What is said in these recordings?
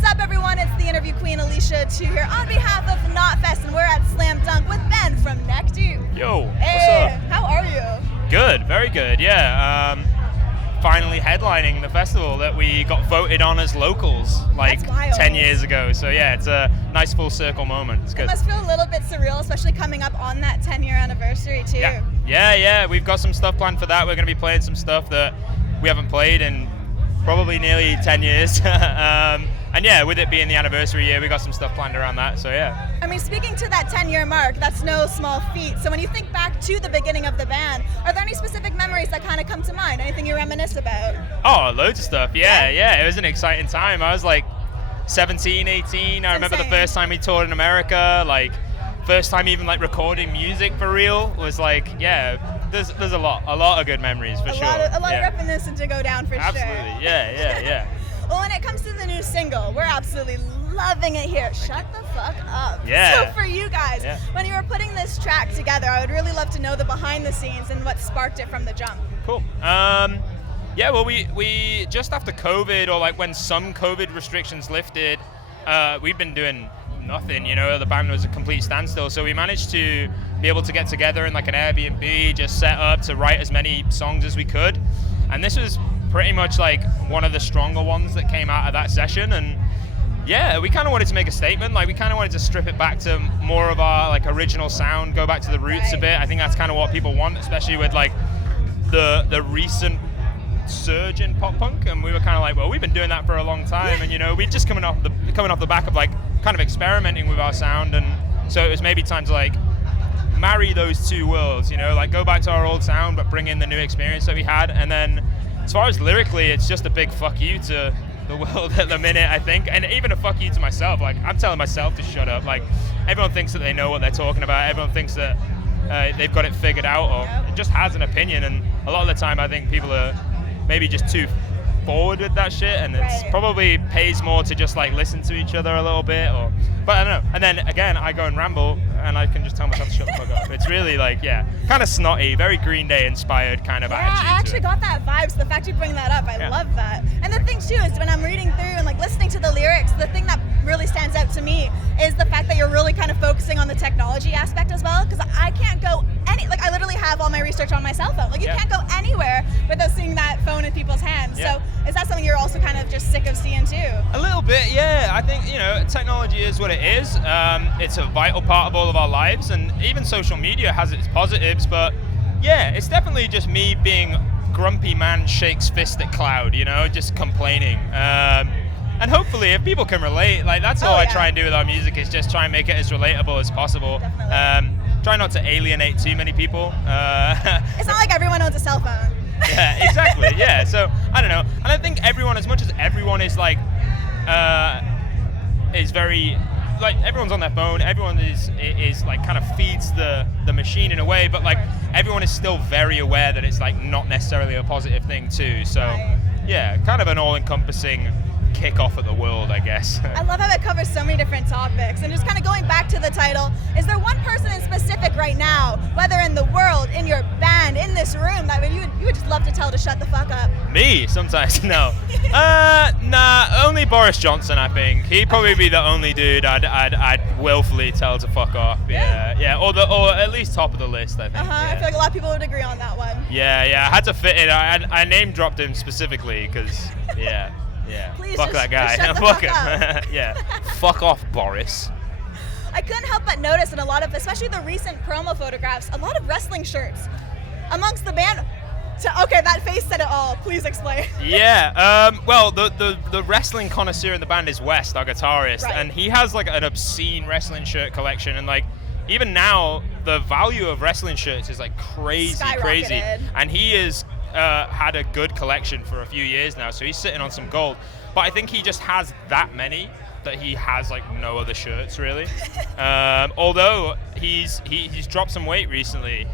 What's up, everyone? It's the interview queen, Alicia Atout here on behalf of Knotfest, and we're at Slam Dunk with Ben from Neck Deep. Yo, hey, what's up? How are you? Good, very good, yeah. Finally headlining the festival that we got voted on as locals like 10 years ago. So yeah, it's a nice full circle moment. It's good. It must feel a little bit surreal, especially coming up on that 10-year anniversary too. Yeah. We've got some stuff planned for that. We're going to be playing some stuff that we haven't played in probably nearly 10 years. And yeah, with it being the anniversary year, we got some stuff planned around that, so yeah. I mean, speaking to that 10-year mark, that's no small feat. So when you think back to the beginning of the band, are there any specific memories that kind of come to mind? Anything you reminisce about? Oh, loads of stuff, yeah. It was an exciting time. I was like 17, 18. I remember the first time we toured in America, like first time even like recording music for real was like, yeah, there's a lot of good memories for sure. A lot of reminiscence to go down for sure. Absolutely, yeah. Well, when it comes to the new single, we're absolutely loving it here. Shut the fuck up. Yeah. So for you guys, when you were putting this track together, I would really love to know the behind the scenes and what sparked it from the jump. Cool. Yeah, well, we just after COVID, or like when some COVID restrictions lifted, we've been doing nothing, the band was a complete standstill. So we managed to be able to get together in like an Airbnb, just set up to write as many songs as we could. And this was pretty much like one of the stronger ones that came out of that session. And yeah, we kind of wanted to make a statement. Like we kind of wanted to strip it back to more of our like original sound, go back to the roots a bit. I think that's kind of what people want, especially with like the recent surge in pop punk. And we were kind of like, well, we've been doing that for a long time. And we'd just coming off the back of like kind of experimenting with our sound. And so it was maybe time to like marry those two worlds, like go back to our old sound but bring in the new experience that we had. And then as far as lyrically, it's just a big fuck you to the world at the minute, I think, and even a fuck you to myself. Like I'm telling myself to shut up. Like everyone thinks that they know what they're talking about, everyone thinks that they've got it figured out, or just has an opinion. And a lot of the time I think people are maybe just too forward with that shit, and it's probably pays more to just like listen to each other a little bit, but I don't know. And then again, I go and ramble and I can just tell myself to shut the fuck up. It's really like, kind of snotty, very Green Day inspired kind of attitude. I actually got that vibe, so the fact you bring that up, I love that. And the thing too is when I'm reading through and like listening to the lyrics, the thing that really stands out to me is the fact that you're really kind of focusing on the technology aspect as well, because I can't go I literally have all my research on my cell phone. Like you can't go anywhere without seeing that phone in people's hands. So is that something you're also kind of just sick of seeing too? A little bit, yeah. I think, technology is what it is. It's a vital part of all of our lives, and even social media has its positives, but yeah, it's definitely just me being grumpy man shakes fist at cloud, just complaining. And hopefully if people can relate, like that's all I try and do with our music, is just try and make it as relatable as possible. Try not to alienate too many people. It's not like everyone owns a cell phone. Yeah, exactly. Yeah, so I don't know. And I think everyone, as much as everyone is like, is very, like everyone's on their phone. Everyone is like kind of feeds the machine in a way, but like everyone is still very aware that it's like not necessarily a positive thing too. So yeah, kind of an all-encompassing kick off at the world, I guess. I love how it covers so many different topics. And just kind of going back to the title, is there one person in specific right now, whether in the world, in your band, in this room, that you would just love to tell to shut the fuck up? Me? Sometimes, no. Nah, only Boris Johnson, I think. He'd probably be the only dude I'd willfully tell to fuck off. Yeah. Or at least top of the list, I think. I feel like a lot of people would agree on that one. Yeah, I had to fit in. I name dropped him specifically because, yeah. Please fuck that guy. Fuck him. Yeah. Fuck off, Boris. I couldn't help but notice in a lot of, especially the recent promo photographs, a lot of wrestling shirts amongst the band. Okay, that face said it all. Please explain. Yeah. Well, the wrestling connoisseur in the band is West, our guitarist, and he has like an obscene wrestling shirt collection, and like even now the value of wrestling shirts is like crazy, and he is. Had a good collection for a few years now, so he's sitting on some gold. But I think he just has that many that he has like no other shirts really. Although he's dropped some weight recently,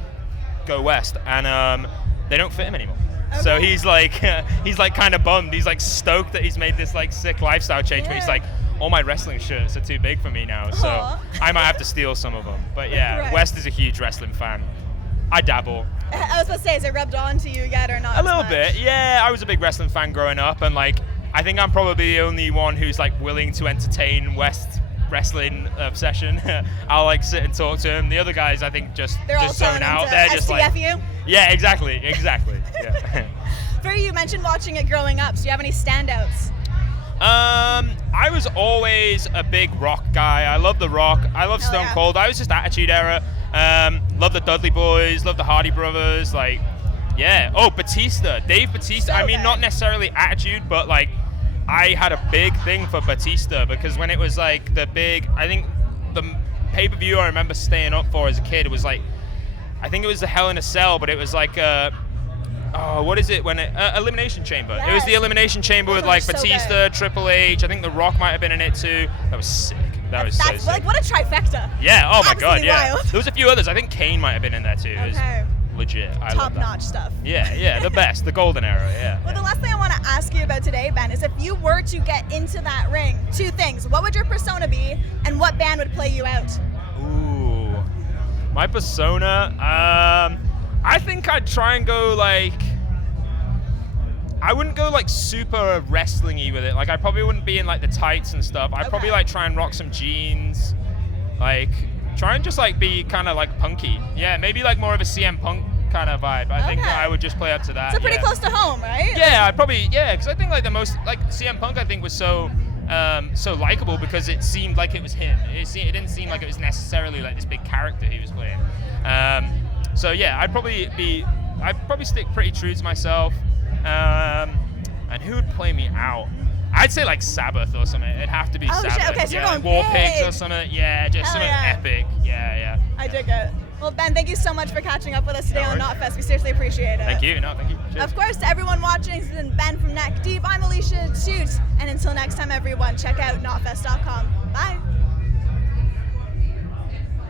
go West, and they don't fit him anymore. Okay. So he's like kind of bummed. He's like stoked that he's made this like sick lifestyle change, but he's like, all my wrestling shirts are too big for me now, so I might have to steal some of them. But yeah, West is a huge wrestling fan. I dabble. I was about to say, has it rubbed on to you yet or not? A little bit, yeah. I was a big wrestling fan growing up, and like I think I'm probably the only one who's like willing to entertain West wrestling obsession. I'll like sit and talk to him. The other guys, I think, they're all zone out. They're just like, STFU? yeah, exactly. Yeah. For you mentioned watching it growing up. So do you have any standouts? I was always a big Rock guy. I love The Rock. I love Stone Cold. I was just Attitude Era. Love the Dudley Boys. Love the Hardy Brothers. Like, yeah. Oh, Batista. Dave Batista. So I mean, good. not necessarily Attitude, but like, I had a big thing for Batista because when it was like the big, I think the pay-per-view I remember staying up for as a kid was like, I think it was the Hell in a Cell, but it was like what is it when Elimination Chamber. Yes. It was the Elimination Chamber with like so Batista, good. Triple H. I think The Rock might have been in it too. That was sick. That's so sick. Like, what a trifecta. Yeah. Oh my God. Absolutely Yeah. wild. There was a few others. I think Kane might have been in there too. It was legit. I love that. Top-notch stuff. Yeah. The best. The golden era. Yeah. Well, the last thing I want to ask you about today, Ben, is if you were to get into that ring, two things. What would your persona be, and what band would play you out? Ooh. My persona. I think I'd try and go like. I wouldn't go like super wrestling-y with it. Like I probably wouldn't be in like the tights and stuff. I'd probably like try and rock some jeans. Like try and just like be kind of like punky. Yeah, maybe like more of a CM Punk kind of vibe. I think I would just play up to that. So pretty close to home, right? Yeah, I'd probably, because I think like the most, like CM Punk I think was so likable because it seemed like it was him. It didn't seem like it was necessarily like this big character he was playing. So yeah, I'd probably stick pretty true to myself. And who would play me out? I'd say like Sabbath or something. It'd have to be Sabbath. Shit. Okay, so you're like going War big. Pigs or something. Yeah, just something epic. Yeah. I dig it. Well, Ben, thank you so much for catching up with us today on worries. Knotfest. We seriously appreciate it. Thank you. No, thank you. Cheers. Of course, to everyone watching, this has been Ben from Neck Deep. I'm Alicia Atout. And until next time, everyone, check out knotfest.com.